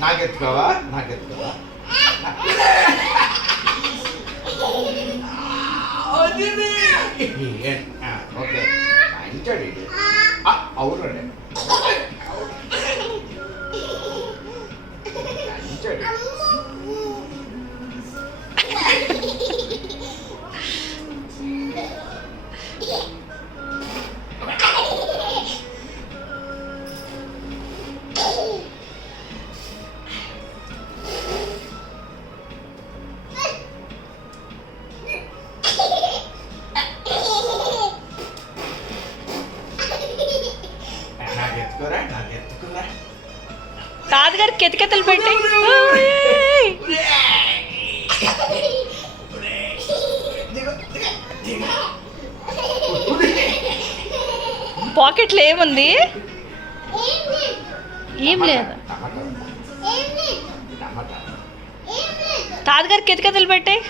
నాకెత్తుకోవా నాకెత్తుకోవా okay ఇచ్చాడు అవునండి ఇచ్చాడు తాతగారు కెతికెతలు పెట్టి పాకెట్లో ఏముంది? ఏం లేదు. తాతగారు కెతికెతలు పెట్టాయి.